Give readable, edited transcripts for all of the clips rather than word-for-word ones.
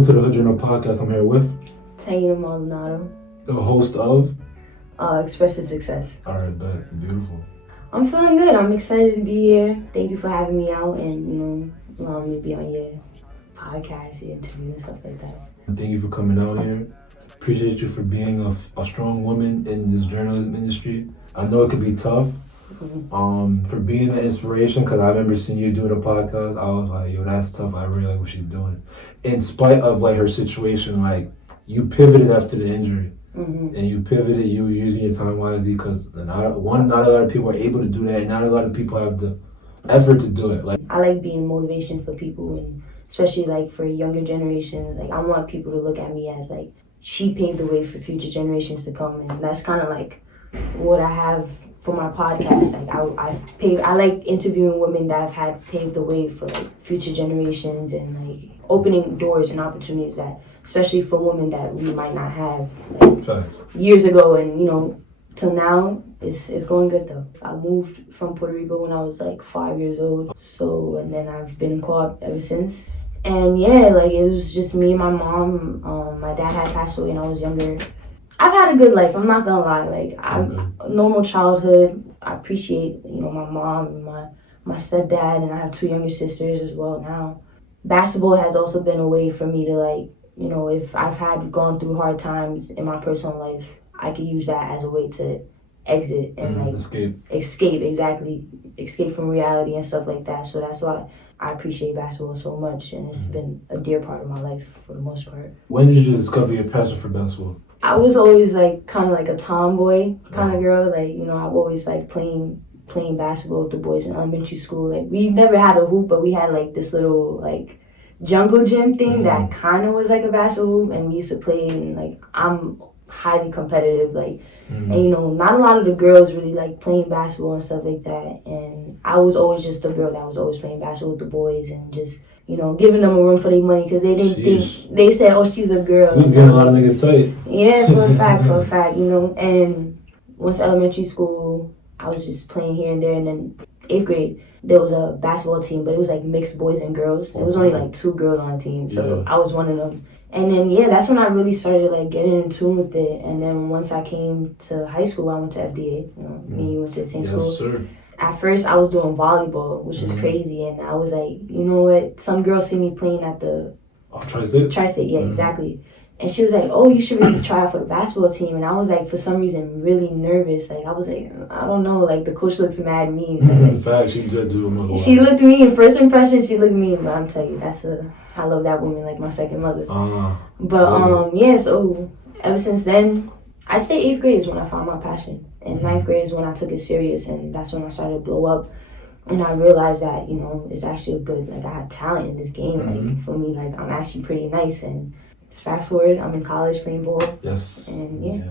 Welcome to the Hood Journal Podcast. I'm here with Taina Maldonado, the host of Expressive Success. Alright, bet. Beautiful. I'm feeling good. I'm excited to be here. Thank you for having me out and, allowing me to be on your podcast, your interview and stuff like that. And thank you for coming out here. Appreciate you for being a strong woman in this journalism industry. I know it could be tough. For being an inspiration, because I remember seeing you doing a podcast, I was like, yo, that's tough. I really like what she's doing. In spite of like her situation, like you pivoted after the injury. And you pivoted, you were using your time wisely, because not a lot of people are able to do that, and not a lot of people have the effort to do it. Like, I like being motivation for people, and especially like for younger generations. Like, I want people to look at me as like, she paved the way for future generations to come, and that's kind of like what I have for my podcast. Like, I like interviewing women that have had paved the way for like future generations, and like opening doors and opportunities that, especially for women that we might not have like years ago, and till now it's going good though. I moved from Puerto Rico when I was like 5 years old, and then I've been in co-op ever since. And yeah, like it was just me and my mom. My dad had passed away when I was younger. I've had a good life, I'm not gonna lie. Like, a normal childhood. I appreciate, my mom and my stepdad, and I have two younger sisters as well now. Basketball has also been a way for me to like, if I've gone through hard times in my personal life, I could use that as a way to exit and escape from reality and stuff like that. So that's why I appreciate basketball so much, and it's been a dear part of my life for the most part. When did you discover your passion for basketball? I was always like kind of like a tomboy kind of girl. Like, I've always like playing basketball with the boys in elementary school. Like, we never had a hoop, but we had like this little like jungle gym thing that kind of was like a basketball hoop, and we used to play. And like, I'm highly competitive, like, and not a lot of the girls really like playing basketball and stuff like that. And I was always just the girl that was always playing basketball with the boys and just giving them a run for their money, because they didn't think, they said, oh, she's a girl. You was getting a lot of niggas tight. Yeah, for a fact, And once elementary school, I was just playing here and there, and then 8th grade, there was a basketball team, but it was like mixed boys and girls. It was only like 2 girls on the team, so I was one of them. And then, that's when I really started like getting in tune with it. And then once I came to high school, I went to FDA. Me and you went to the same school. Yes, sir. At first, I was doing volleyball, which is crazy, and I was like, you know what? Some girls see me playing at the Tri-State? Tri-State, yeah, exactly. And she was like, oh, you should really try out for the basketball team. And I was like, for some reason, really nervous. Like, I was like, I don't know, like, the coach looks mad mean. In fact, she did do a She looked mean. First impression, she looked mean, but I'm telling you, I love that woman like my second mother. So ever since then, I'd say 8th grade is when I found my passion. And 9th grade is when I took it serious, and that's when I started to blow up. And I realized that, it's actually a good, like, I have talent in this game. Like, for me, like, I'm actually pretty nice. And fast forward, I'm in college playing ball. Yes. And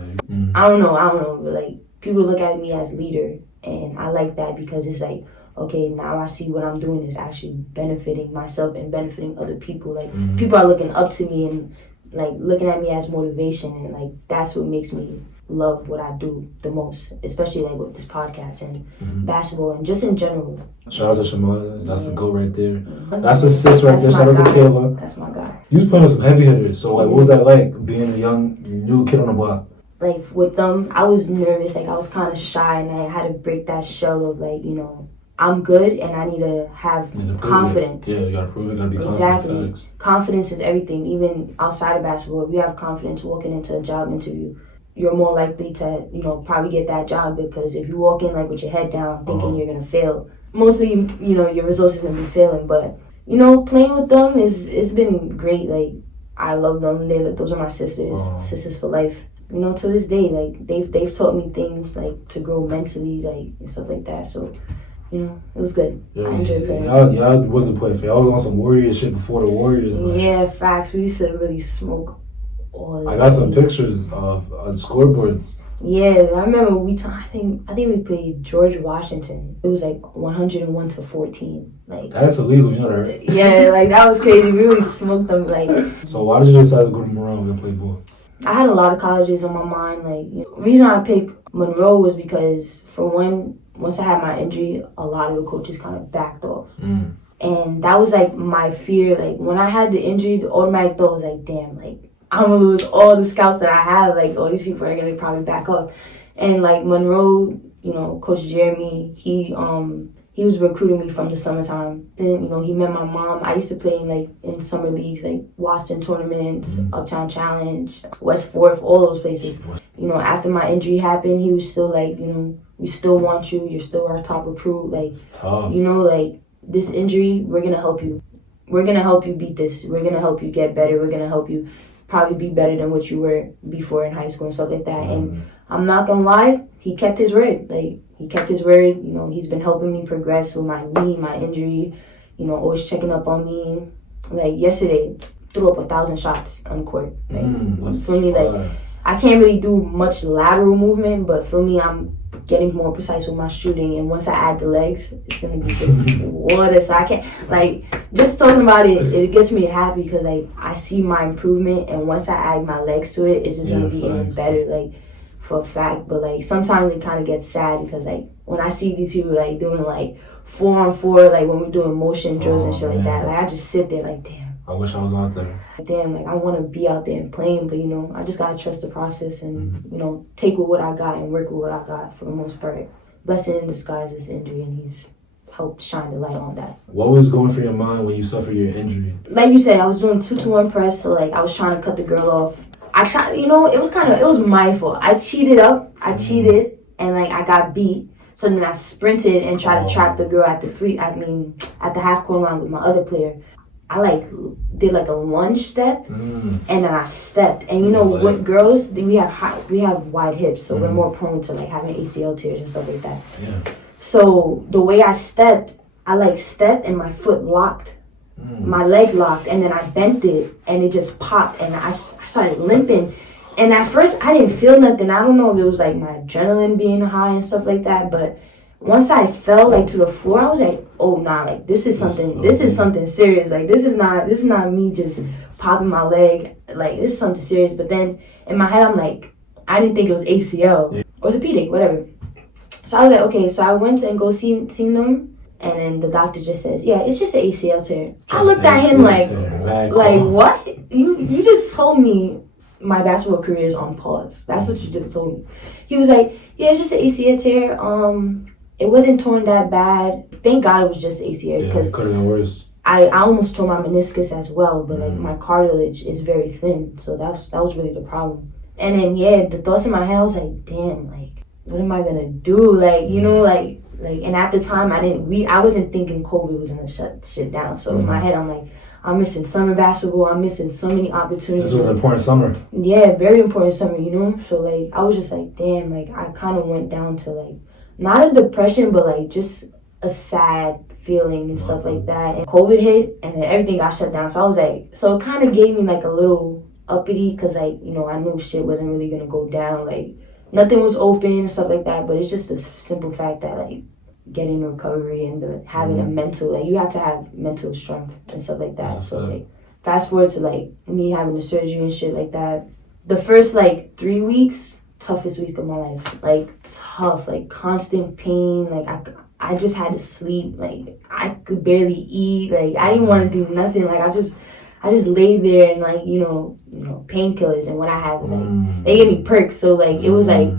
I don't know, but like, people look at me as leader, and I like that, because it's like, okay, now I see what I'm doing is actually benefiting myself and benefiting other people. Like, people are looking up to me and like looking at me as motivation, and like that's what makes me love what I do the most, especially like with this podcast and basketball and just in general. Shout out to Shimon, that's the goal right there. That's a sis right there. Shout out to Kayla. That's my guy. You was playing with some heavy hitters, so like, what was that like being a young new kid on the block? Like, with them, I was nervous. Like, I was kind of shy, and I had to break that shell of like, I'm good, and I need to have confidence. Yeah, you gotta prove it. You gotta be confident. Exactly. Confidence is everything. Even outside of basketball, if you have confidence walking into a job interview, you're more likely to, probably get that job, because if you walk in like with your head down thinking you're gonna fail, mostly, your results is gonna be failing. But, playing with them it's been great. Like, I love them. Those are my sisters for life. To this day, like they've taught me things like to grow mentally, like, and stuff like that. So, it was good. Yeah, I enjoyed playing. Y'all wasn't playing for y'all. Was on some Warriors shit before the Warriors. Like. Yeah, facts. We used to really smoke all the I got some pictures of scoreboards. Yeah, I remember I think we played George Washington. It was like 101-14. Like, that's illegal, right? Yeah, like that was crazy. We really smoked them. Like. So why did you decide to go to Monroe and play ball? I had a lot of colleges on my mind. Like, the reason I picked Monroe was because, for one, once I had my injury, a lot of the coaches kind of backed off. And that was like my fear. Like when I had the injury, the automatic thought was like, damn, like I'm gonna lose all the scouts that I have. Like all these people are gonna probably back up. And like Monroe, you know, Coach Jeremy, he was recruiting me from the summertime. Then, you know, he met my mom. I used to play in summer leagues, like Watson tournaments, Uptown Challenge, West Fourth, all those places. You know, after my injury happened, he was still like, you know, we still want you. You're still our top recruit. Like, you know, like this injury, we're gonna help you. We're gonna help you beat this. We're gonna help you get better. We're gonna help you probably be better than what you were before in high school and stuff like that. And I'm not gonna lie, he kept his word. Like, he kept his word. You know, he's been helping me progress with my knee, my injury, you know, always checking up on me. Like, yesterday, threw up 1,000 shots on court. Like, for me, like, I can't really do much lateral movement, but for me, I'm getting more precise with my shooting. And once I add the legs, it's going to be just water. So I can't, like, just talking about it, it gets me happy because, like, I see my improvement. And once I add my legs to it, it's just going to be even better. Like, for a fact. But like sometimes it kind of gets sad because like when I see these people like doing like 4-on-4, like when we're doing motion drills and shit like that, like I just sit there like, damn, I wish I was out there. Damn, like I want to be out there and playing, but you know, I just gotta trust the process and you know, take with what I got and work with what I got for the most part. Blessing in disguise this injury, and he's helped shine the light on that. What was going through your mind when you suffered your injury? Like you said, I was doing 2-to-1 press, so like I was trying to cut the girl off. I tried, you know, it was my fault. I cheated, and like I got beat. So then I sprinted and tried to trap the girl at the half court line with my other player. I like did like a lunge step, and then I stepped. And you know what, girls, we have wide hips, so we're more prone to like having ACL tears and stuff like that. Yeah. So the way I stepped and my foot locked. My leg locked, and then I bent it, and it just popped, and I started limping. And at first, I didn't feel nothing. I don't know if it was like my adrenaline being high and stuff like that. But once I fell like to the floor, I was like, "Oh nah, like this is something serious. Like this is not me just popping my leg. Like this is something serious." But then in my head, I'm like, I didn't think it was ACL, orthopedic, whatever. So I was like, okay. So I went and go see them. And then the doctor just says, yeah, it's just an ACL tear. I looked at him like what? You just told me my basketball career is on pause. That's what you just told me. He was like, yeah, it's just an ACL tear. It wasn't torn that bad. Thank God it was just ACL because it could have been worse. I almost tore my meniscus as well, but like my cartilage is very thin, so that was really the problem. And then the thoughts in my head, I was like, damn, like what am I gonna do? Like you know, like, and at the time, I wasn't thinking COVID was gonna shut shit down. So in my head, I'm like, I'm missing summer basketball. I'm missing so many opportunities. This was an important summer. Yeah, very important summer, you know? So like, I was just like, damn, like I kind of went down to like, not a depression, but like just a sad feeling and stuff like that. And COVID hit and then everything got shut down. So I was like, so it kind of gave me like a little uppity because like, you know, I knew shit wasn't really gonna go down. Like nothing was open and stuff like that, but it's just a simple fact that like getting recovery and having a mental, like you have to have mental strength and stuff like that. So like fast forward to like me having the surgery and shit like that. The first like 3 weeks, toughest week of my life. Like tough, like constant pain. Like I just had to sleep. Like I could barely eat. Like I didn't want to do nothing. Like I just laid there and like, you know, painkillers. And what I had was like, they gave me perks. So like, it was like,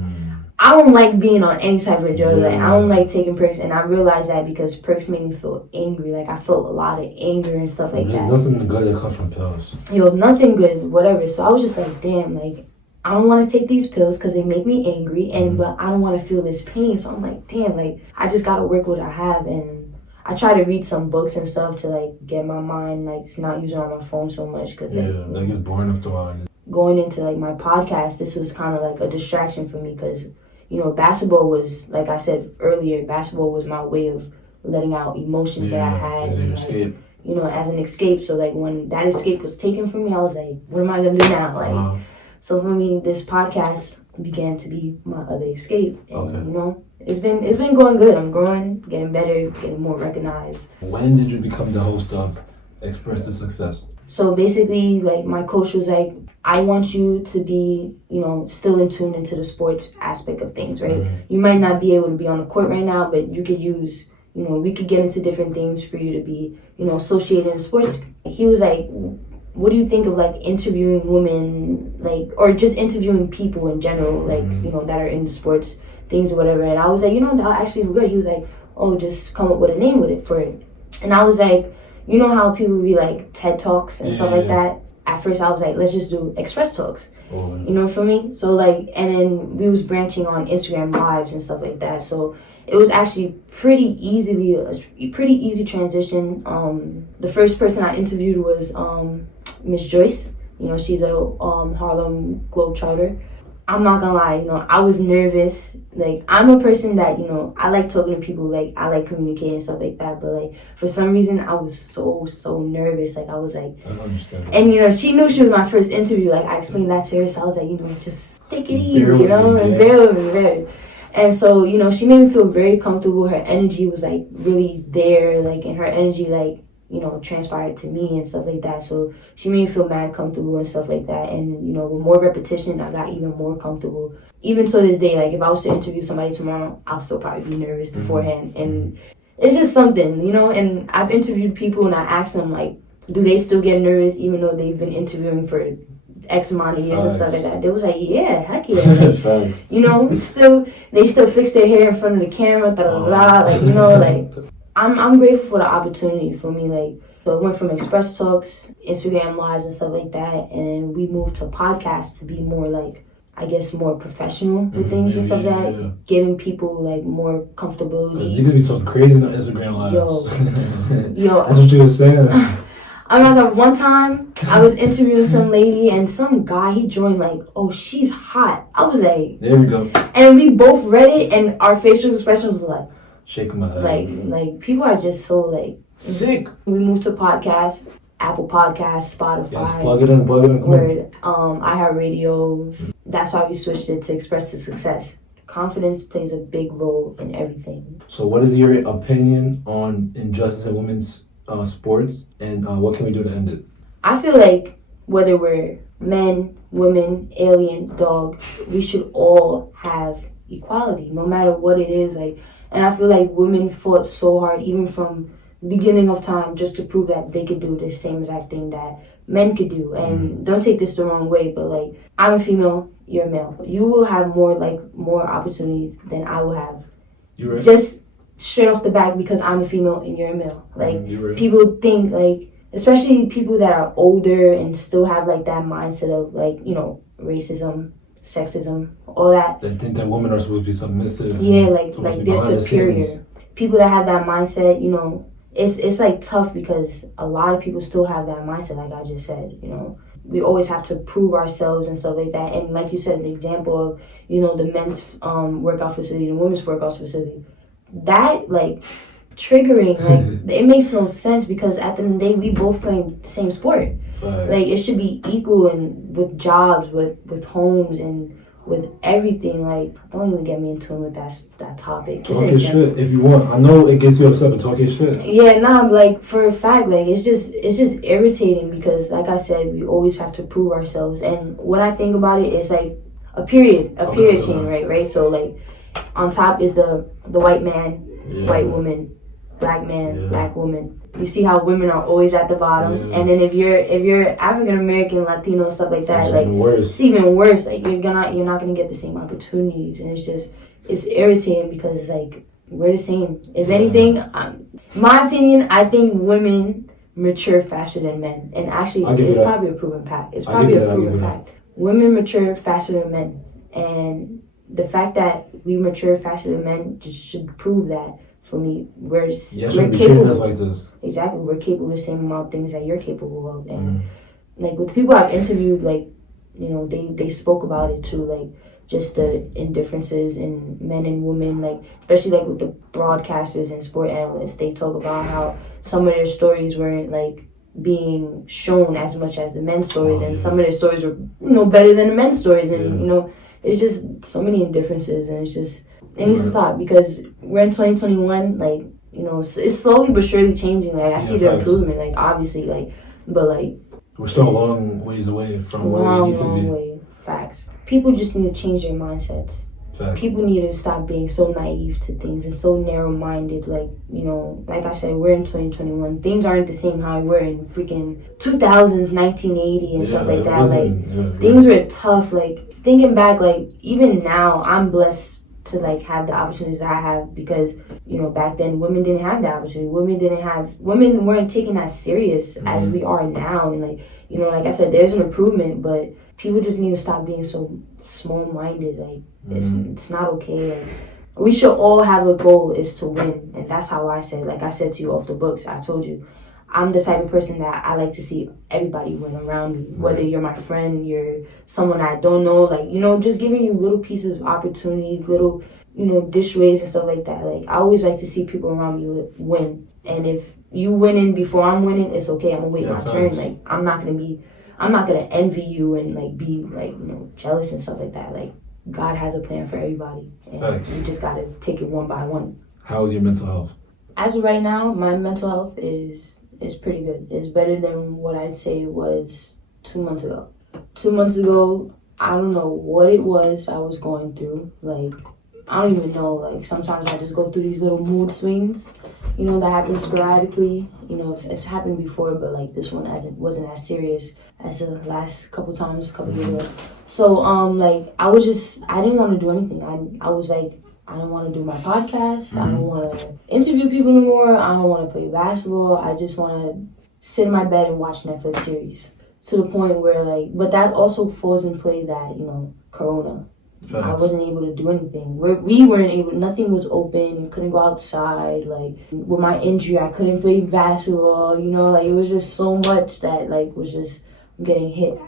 I don't like being on any type of drug. Like I don't like taking perks. And I realized that because perks made me feel angry. Like I felt a lot of anger and stuff like that. There's nothing good that comes from pills. Nothing good, whatever. So I was just like, damn, like, I don't want to take these pills because they make me angry. But I don't want to feel this pain. So I'm like, damn, like, I just got to work what I have. And I try to read some books and stuff to like get my mind like not using on my phone so much because like it's boring after a while. Going into like my podcast, this was kind of like a distraction for me because basketball was, like I said earlier, basketball was my way of letting out emotions that I had as an escape. As an escape. So like when that escape was taken from me, I was like, what am I gonna do now? Like so for me, this podcast began to be my other escape. And it's been going good. I'm growing, getting better, getting more recognized. When did you become the host of Express to Success? So basically, like, my coach was like, I want you to be, still in tune into the sports aspect of things, right? You might not be able to be on the court right now, but you could use we could get into different things for you to be, associated in sports. He was like, what do you think of like interviewing women, like, or just interviewing people in general, like, that are in sports things or whatever? And I was like, that actually be good. He was like, oh, just come up with a name with it for it. And I was like, you know how people be like TED Talks and stuff like that? At first I was like, let's just do Express Talks. For me? So like, and then we was branching on Instagram Lives and stuff like that. So it was actually pretty easy transition. The first person I interviewed was Miss Joyce. She's a Harlem Globetrotter. I'm not gonna lie, I was nervous. Like, I'm a person that, I like talking to people, like, I like communicating and stuff like that, but, like, for some reason, I was so nervous. Like, I was like, I understand. And, she knew she was my first interview. Like, I explained that to her, so I was like, just take it easy, and bear with me. And so, she made me feel very comfortable. Her energy was, like, really there, like, and her energy, like, transpired to me and stuff like that. So she made me feel mad comfortable and stuff like that. And, with more repetition, I got even more comfortable. Even to this day, like, if I was to interview somebody tomorrow, I'll still probably be nervous beforehand. And it's just something, and I've interviewed people and I asked them, like, do they still get nervous even though they've been interviewing for X amount of years and stuff like that? They was like, yeah, heck yeah. Like, they still fix their hair in front of the camera, like, I'm grateful for the opportunity for me. Like, so it went from Express Talks, Instagram Lives and stuff like that, and we moved to podcasts to be more like, I guess, more professional with things and stuff like that, giving people like more comfortability. You could be talking crazy on Instagram Lives. Yo, that's what you were saying. I'm not gonna. One time I was interviewing some lady and some guy, he joined like, oh, she's hot. I was like, there we go. And we both read it and our facial expression was like, shaking my head. Like people are just so like sick. We moved to podcasts, Apple Podcasts, Spotify. Yes, plug it in. Word, iHeartRadio. That's why we switched it to Express to Success. Confidence plays a big role in everything. So, what is your opinion on injustice in women's sports, and what can we do to end it? I feel like whether we're men, women, alien, dog, we should all have equality, no matter what it is. Like. And I feel like women fought so hard, even from the beginning of time, just to prove that they could do the same exact thing that men could do. And don't take this the wrong way, but like, I'm a female, you're a male. You will have more opportunities than I will have. You're right. Just straight off the bat because I'm a female and you're a male. Like, right. People think like, especially people that are older and still have like that mindset of like, racism, sexism, all that. They think that women are supposed to be submissive. Yeah, like they're superior. People that have that mindset, it's like tough because a lot of people still have that mindset, like I just said, We always have to prove ourselves and stuff like that. And like you said, the example of, the men's workout facility and women's workout facility. That, like, triggering, like, it makes no sense because at the end of the day, we both play the same sport. Like, it should be equal and with jobs, with homes, and with everything. Like, don't even get me into it with that topic. Talk your shit if you want. I know it gets you upset, but talk your shit. Yeah, like, for a fact, like, it's just irritating because, like I said, we always have to prove ourselves. And when I think about it, it's like a period chain, right? So, like, on top is the white man, white woman, black man, black woman. You see how women are always at the bottom, and then if you're African American, Latino, stuff like that, it's even worse. Like you're not gonna get the same opportunities, and it's irritating because it's like we're the same. If anything, my opinion, I think women mature faster than men, and actually, it's probably a proven fact. It's probably a proven fact. Women mature faster than men, and the fact that we mature faster than men just should prove that. For me, we're capable. Us like this. Exactly, we're capable of the same amount of things that you're capable of, and like with the people I've interviewed, like they spoke about it too, like just the indifferences in men and women, like especially like with the broadcasters and sport analysts, they talk about how some of their stories weren't like being shown as much as the men's stories, and some of their stories were better than the men's stories, and it's just so many indifferences, and it's just. It needs to stop because we're in 2021. Like it's slowly but surely changing. Like I see the improvement. Like obviously, but we're still a long ways away from where we need to be. Facts. People just need to change their mindsets. People need to stop being so naive to things and so narrow-minded. Like, you know, like I said, we're in 2021. Things aren't the same how we were in freaking 2000s, 1980 and stuff like that. Like, things were tough. Like, thinking back, like, even now, I'm blessed to, like, have the opportunities that I have because, you know, back then, women didn't have the opportunity. Women weren't taken as serious as we are now. And, like, you know, like I said, there's an improvement, but people just need to stop being so small-minded. Like, it's not okay. Like, we should all have a goal is to win, and that's how I said. Like I said to you off the books, I told you, I'm the type of person that I like to see everybody win around me. Whether you're my friend, you're someone I don't know, like, you know, just giving you little pieces of opportunity, little, you know, dishways and stuff like that. Like, I always like to see people around me win, and if you winning before I'm winning, it's okay. I'm gonna wait my turn. Like, I'm not gonna envy you and, like, be, like, you know, jealous and stuff like that. Like, God has a plan for everybody, and you just gotta take it one by one. How is your mental health? As of right now, my mental health is pretty good. It's better than what I'd say was 2 months ago. 2 months ago, I don't know what it was I was going through. Like, I don't even know. Like, sometimes I just go through these little mood swings, you know, that happen sporadically. You know, it's happened before, but, like, this one wasn't as serious as the last couple years ago. So, like, I didn't want to do anything. I was like, I don't want to do my podcast. I don't want to interview people anymore. I don't want to play basketball. I just want to sit in my bed and watch Netflix series. To the point where, like, but that also falls in play that, you know, Corona. I wasn't able to do anything. We weren't able, nothing was open, couldn't go outside. Like, with my injury, I couldn't play basketball, you know, like, it was just so much that, like, was just getting hit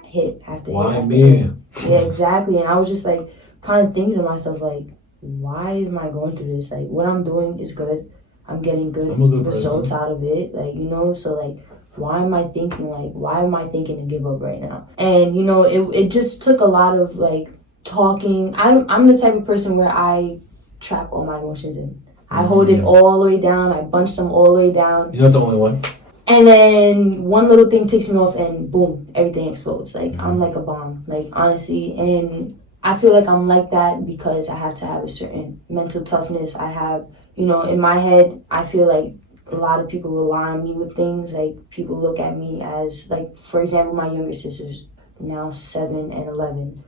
after hit. Why me? Yeah, exactly. And I was just, like, kind of thinking to myself, like, why am I going through this? Like, what I'm doing is good. I'm getting good results out of it. Like, you know, so, like, why am I thinking to give up right now? And, you know, it just took a lot of, like, talking. I'm the type of person where I trap all my emotions in. I hold it all the way down. I bunch them all the way down. You're not the only one. And then one little thing ticks me off and boom, everything explodes. Like, I'm like a bomb, like, honestly. And I feel like I'm like that because I have to have a certain mental toughness. I have, you know, in my head, I feel like a lot of people rely on me with things. Like, people look at me as, like, for example, my younger sisters, now 7 and 11,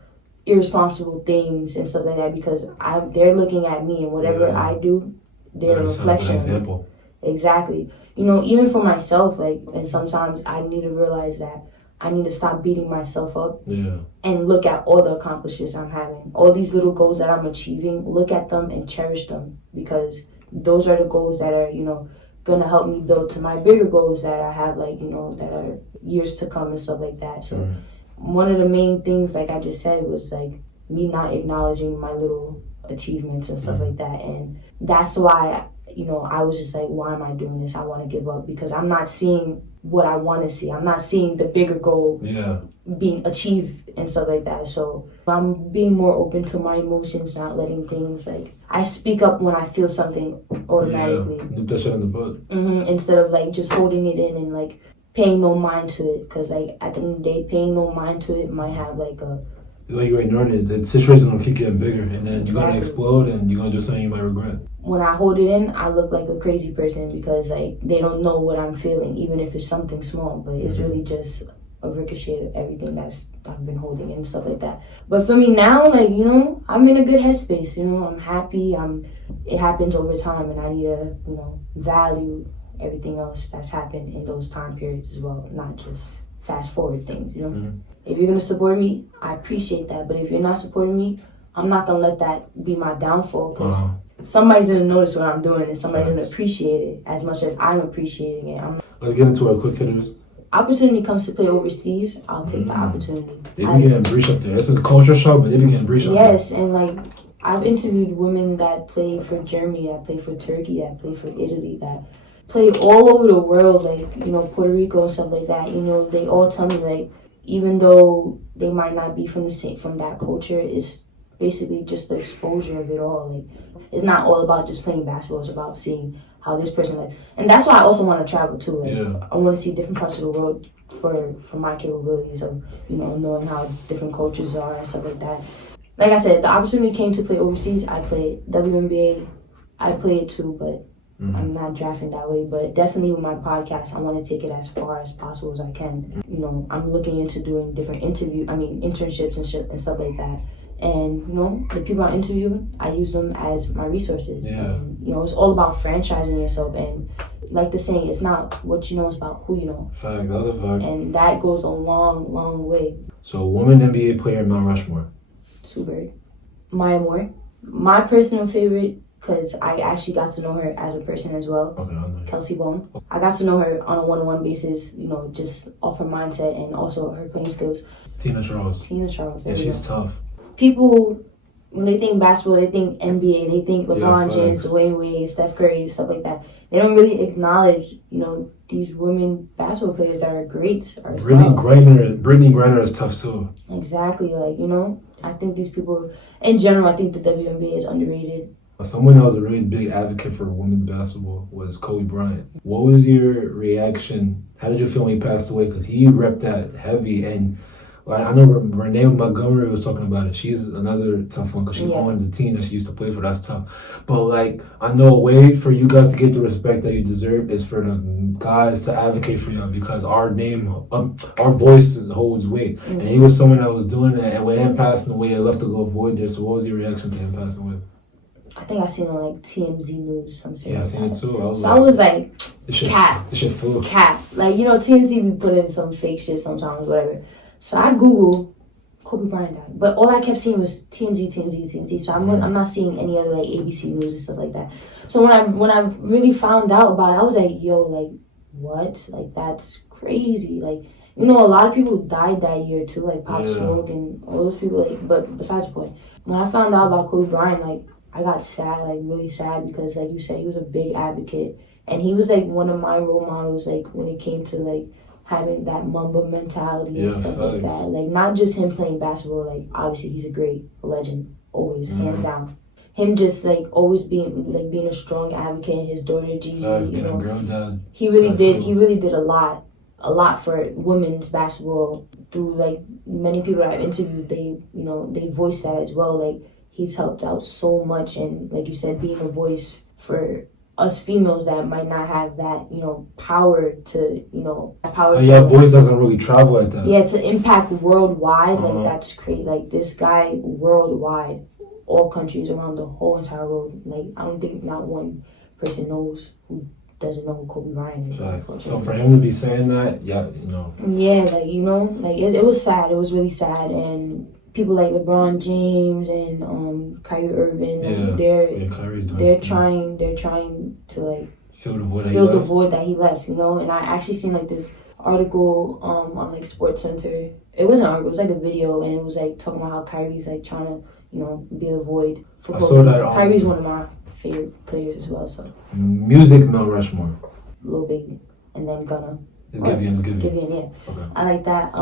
irresponsible things and stuff like that because they're looking at me and whatever I do, they're a reflection. Example. Exactly. You know, even for myself, like, and sometimes I need to realize that I need to stop beating myself up and look at all the accomplishments I'm having. All these little goals that I'm achieving, look at them and cherish them because those are the goals that are, you know, going to help me build to my bigger goals that I have, like, you know, that are years to come and stuff like that. So one of the main things, like I just said, was, like, me not acknowledging my little achievements and stuff like that. And that's why, you know, I was just like, why am I doing this? I want to give up because I'm not seeing what I want to see. I'm not seeing the bigger goal being achieved and stuff like that. So I'm being more open to my emotions, not letting things, like, I speak up when I feel something automatically. Nip that shit in the bud. Instead of, like, just holding it in and, like, paying no mind to it. Because, like, at the end of the day, paying no mind to it might have, like, like, you're ignoring it. The situation's going to keep getting bigger. And then you're going to explode and you're going to do something you might regret. When I hold it in, I look like a crazy person because, like, they don't know what I'm feeling, even if it's something small. But it's really just a ricochet of everything I've been holding in and stuff like that. But for me now, like, you know, I'm in a good headspace. You know, I'm happy. It happens over time, and I need to, you know, value everything else that's happened in those time periods as well, not just fast forward things. You know, if you're gonna support me, I appreciate that. But if you're not supporting me, I'm not gonna let that be my downfall because somebody's gonna notice what I'm doing and somebody's gonna appreciate it as much as I'm appreciating it. Let's get into our quick hitters. Opportunity comes to play overseas, I'll take the opportunity. They be getting breached up there. It's a culture show, but they be getting breached up there. Yes, and, like, I've interviewed women that play for Germany, that play for Turkey, that play for Italy, that play all over the world, like, you know, Puerto Rico and stuff like that. You know, they all tell me, like, even though they might not be from that culture, it's basically just the exposure of it all. Like, it's not all about just playing basketball. It's about seeing how this person lives. And that's why I also want to travel too. Like, I want to see different parts of the world for my capabilities of, you know, knowing how different cultures are and stuff like that. like I said, the opportunity came to play overseas. I played WNBA. I played too, but I'm not drafting that way. But definitely with my podcast, I want to take it as far as possible as I can. You know, I'm looking into doing different internships and shit and stuff like that. And, you know, the people I interview, I use them as my resources. Yeah. And, you know, it's all about franchising yourself. And like the saying, it's not what you know, it's about who you know. Fact, that's a fact. And that goes a long, long way. So, woman NBA player in Mount Rushmore. Sue Bird. Maya Moore. My personal favorite, because I actually got to know her as a person as well. Okay, I know. Kelsey Bone. I got to know her on a one-on-one basis, you know, just off her mindset and also her playing skills. Tina Charles. Yeah, she's tough. People, when they think basketball, they think NBA, they think LeBron James, facts. Dwayne Wade, Steph Curry, stuff like that. They don't really acknowledge, you know, these women basketball players that are great. Brittany Griner is tough too. Exactly, like, you know, I think these people, in general, I think the WNBA is underrated. Someone that was a really big advocate for women's basketball was Kobe Bryant. What was your reaction? How did you feel when he passed away? Because he repped that heavy, and like, I know Renee Montgomery was talking about it. She's another tough one because she owned the team that she used to play for. That's tough. But like, I know a way for you guys to get the respect that you deserve is for the guys to advocate for you, because our name, our voice holds weight. And he was someone that was doing that. And with him passing away, it left a little void there. So what was your reaction to him passing away? I think I seen on like TMZ News something. Yeah, I seen it too. I was like, cap. It should fool. Cap. Like, you know, TMZ be putting some fake shit sometimes, whatever. So I Googled Kobe Bryant died, but all I kept seeing was TMZ. So I'm not seeing any other like ABC News and stuff like that. So when I really found out about it, I was like, yo, like what? Like that's crazy. Like, you know, a lot of people died that year too, like Pop Smoke and all those people. Like, but besides the point, when I found out about Kobe Bryant, like I got sad, like really sad, because like you said, he was a big advocate, and he was like one of my role models, like when it came to like having that Mamba mentality and stuff like that. Like, not just him playing basketball, like, obviously he's a legend, always, hands down. Him just, like, always being a strong advocate. His daughter, Gigi, you know, he really did a lot for women's basketball. Through, like, many people I've interviewed, they voiced that as well. Like, he's helped out so much, and, like you said, being a voice for us females that might not have that, you know, power to, you know, voice doesn't really travel like that. Yeah, to impact worldwide, like that's crazy. Like this guy worldwide, all countries around the whole entire world. Like I don't think not one person knows who doesn't know who Kobe Bryant is. So for him to be saying that, yeah, you know. Yeah, like you know, like it was sad. It was really sad, and people like LeBron James and Kyrie Irving, they're trying to like fill the void that he left, you know. And I actually seen like this article on like Sports Center. It wasn't an article, it was like a video, and it was like talking about how Kyrie's like trying to, you know, be the void for Kobe. Kyrie's one of my favorite players as well. So music, Mount Rushmore, Lil Baby, and then Gunna. It's Givian, yeah. Okay. I like that.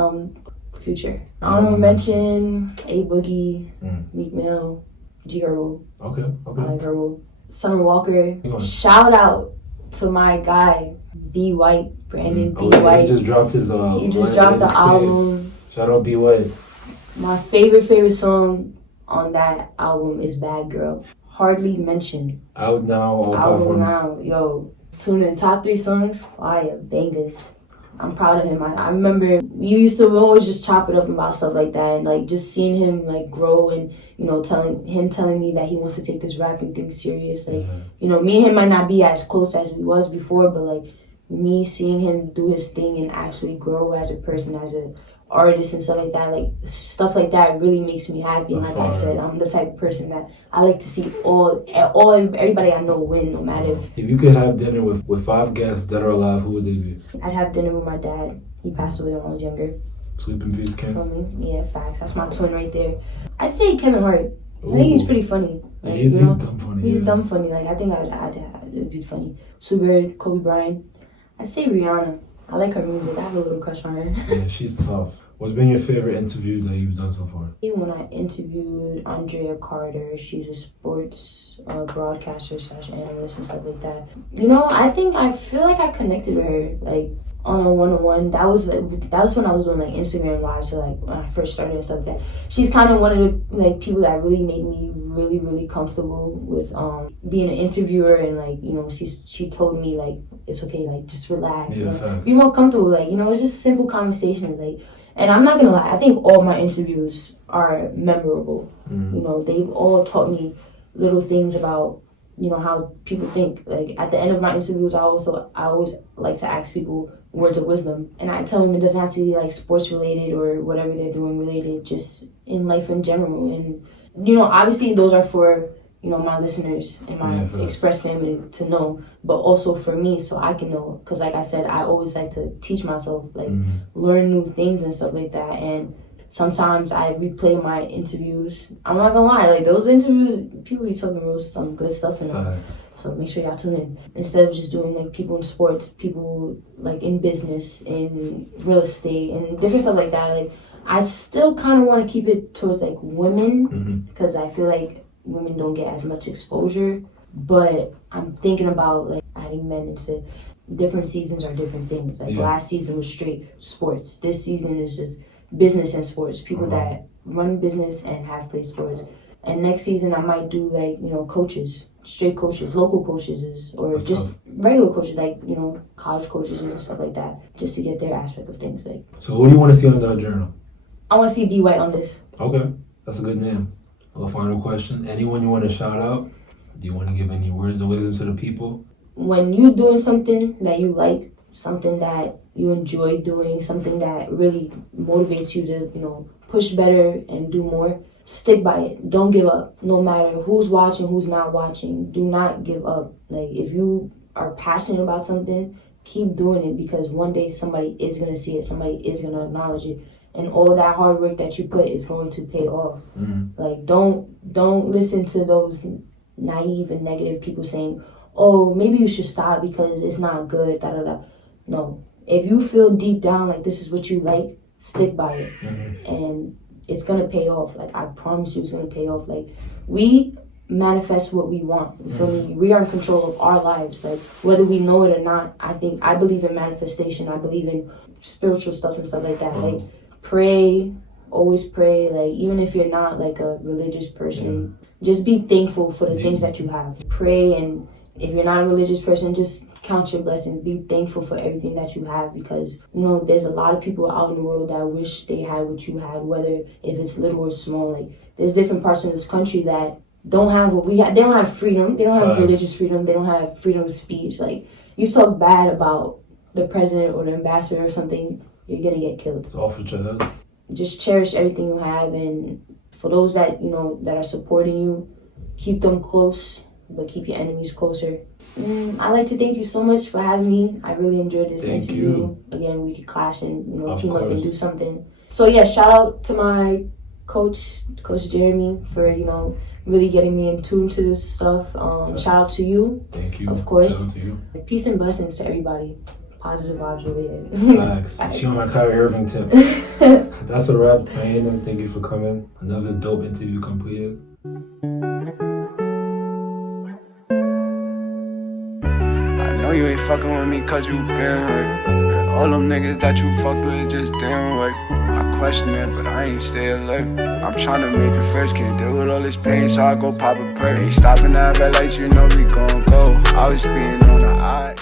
Future. Honorable mention, A Boogie, Meek Mill, G Herbo. Okay. I like Herbo. Summer Walker. Shout out to my guy, B White, Brandon B White. He just dropped his the album. Shout out B White. My favorite song on that album is Bad Girl. Hardly Mentioned. Out now, all platforms. Yo. Tune in, top 3 songs, fire, bangers. I'm proud of him. I remember we used to always just chop it up about stuff like that, and like just seeing him like grow, and you know, telling me that he wants to take this rapping thing serious. Like, you know, me and him might not be as close as we was before, but like me seeing him do his thing and actually grow as a person, as an artist and stuff like that really makes me happy. And like I said, I'm the type of person that I like to see everybody I know win, no matter if you could have dinner with 5 guests that are alive, who would they be? I'd have dinner with my dad. He passed away when I was younger. Sleep in peace, Ken. For me, yeah, facts. That's my twin right there. I'd say Kevin Hart. Ooh. I think he's pretty funny. Like, he's dumb funny. He's dumb funny. Like I think it'd be funny. Sue Bird, Kobe Bryant. I'd say Rihanna. I like her music. I have a little crush on her. Yeah, she's tough. What's been your favorite interview that you've done so far? When I interviewed Andrea Carter, she's a sports broadcaster / analyst and stuff like that. You know, I feel like I connected with her like on a one-on-one. That was when I was doing like Instagram live, so like when I first started and stuff like that. She's kind of one of the like people that really made me really, really comfortable with being an interviewer, and like, you know, she told me like it's okay, like just relax, you know, be more comfortable, like, you know, it's just simple conversations, like. And I'm not gonna lie, I think all my interviews are memorable. You know, they've all taught me little things about, you know, how people think. Like at the end of my interviews, I always like to ask people words of wisdom, and I tell them it doesn't have to be like sports related or whatever they're doing related, just in life in general. And you know, obviously those are for, you know, my listeners and my express family to know, but also for me so I can know, because like I said, I always like to teach myself, like learn new things and stuff like that. And sometimes I replay my interviews. I'm not gonna lie, like those interviews, people be talking some good stuff in them. So make sure y'all tune in. Instead of just doing like people in sports, people like in business, in real estate, and different stuff like that. Like I still kind of want to keep it towards like women, because I feel like women don't get as much exposure, but I'm thinking about like adding men into different seasons are different things. Like last season was straight sports. This season is just business and sports. People that run business and have played sports. And next season I might do like, you know, coaches, straight coaches, local coaches, or just regular coaches, like, you know, college coaches and stuff like that, just to get their aspect of things. Like, so who do you want to see on the journal? I want to see B. White on this. Okay, that's a good name. A final question. Anyone you want to shout out? Do you want to give any words of wisdom to the people? When you're doing something that you like, something that you enjoy doing, something that really motivates you to, you know, push better and do more, stick by it. Don't give up. No matter who's watching, who's not watching, do not give up. Like, if you are passionate about something, keep doing it, because one day somebody is going to see it. Somebody is going to acknowledge it. And all that hard work that you put is going to pay off. Like, don't listen to those naive and negative people saying, oh, maybe you should stop because it's not good, da-da-da. No. If you feel deep down like this is what you like, stick by it. And it's going to pay off. Like, I promise you it's going to pay off. Like, we manifest what we want. You feel me? We are in control of our lives. Like, whether we know it or not, I believe in manifestation. I believe in spiritual stuff and stuff like that. Like, pray, always pray. Like, even if you're not like a religious person, just be thankful for the things that you have. Pray, and if you're not a religious person, just count your blessings. Be thankful for everything that you have, because, you know, there's a lot of people out in the world that wish they had what you had, whether if it's little or small. Like, there's different parts of this country that don't have what we have. They don't have freedom. They don't have religious freedom. They don't have freedom of speech. Like, you talk bad about the president or the ambassador or something, you're gonna get killed. It's off each other. Just cherish everything you have, and for those that, you know, that are supporting you, keep them close, but keep your enemies closer. I'd like to thank you so much for having me. I really enjoyed this interview. Again, we could clash and, you know, team up and do something. So yeah, shout out to my coach Jeremy, for, you know, really getting me in tune to this stuff. Shout out to you. Thank you. Of course. Shout out to you. Peace and blessings to everybody. Positive vibes related. Facts. She on my Kyrie Irving tip. That's a wrap, Taina. Thank you for coming. Another dope interview completed. I know you ain't fucking with me cause you been hurt. And all them niggas that you fucked with just didn't work. I question it, but I ain't stay alert. I'm tryna make it first, can't deal with all this pain, so I go pop a perk. Ain't stopping at red lights, you know we gon' go. I was speeding on the eye.